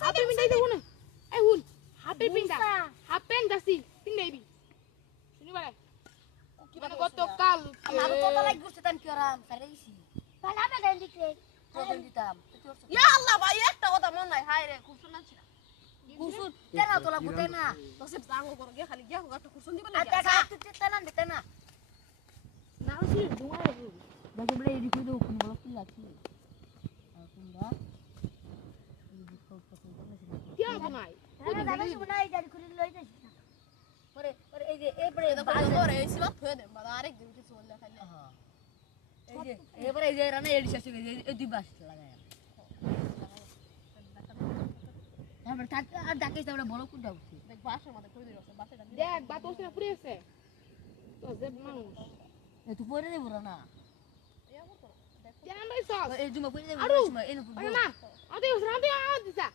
হাফে পিন্দাই দেবো না এই হুন হাফে পিন্দা হাফ প্যান্ট দাসি পিন্দাইবি শুনি বারে মানে গতকাল আমার তো তো লাগ করতে তাম কি আরাম সাইরে দিছি তাহলে আমি দেন দিতে দেন দিতাম ইয়া আল্লাহ ভাই একটা কথা মন নাই হায় রে খুব সুন্দর ছিল কুসুর তেনা তো লাগু তেনা তো সে জাঙ্গো বড় গিয়ে খালি গিয়া হোগা তো খুব সুন্দর আচ্ছা আচ্ছা তেনা তেনা না হইছিল দুমারে বাকি বলে এডি কই দাও কোন বল কি লাগছে তোমরা কি হবে নাই না দাদা শুনা এই গাড়ি খুলে লই যাস পরে পরে এই যে এই পরে ভালো করে এসিল থয়ে দে বাবা আরেক দিন কিছু বললে খালি হ্যাঁ এই যে এবারে এই যে রানে এডি শেষ হয়ে এই দুই বাস লাগায় আমরা থাক আর ডাকিস আমরা বড় কোনটা উঠছি দেখ বাসার মধ্যে কই দিছে বাসাটা দেখ বাত ওসে পুরে আছে তো যে মানুষ এ তুই পরে দেব না ইয়া করতে দেখ কেন ভাই সব এই জুমা পরে দেব আরো এই না না আদে ওসরা আদে আদিসা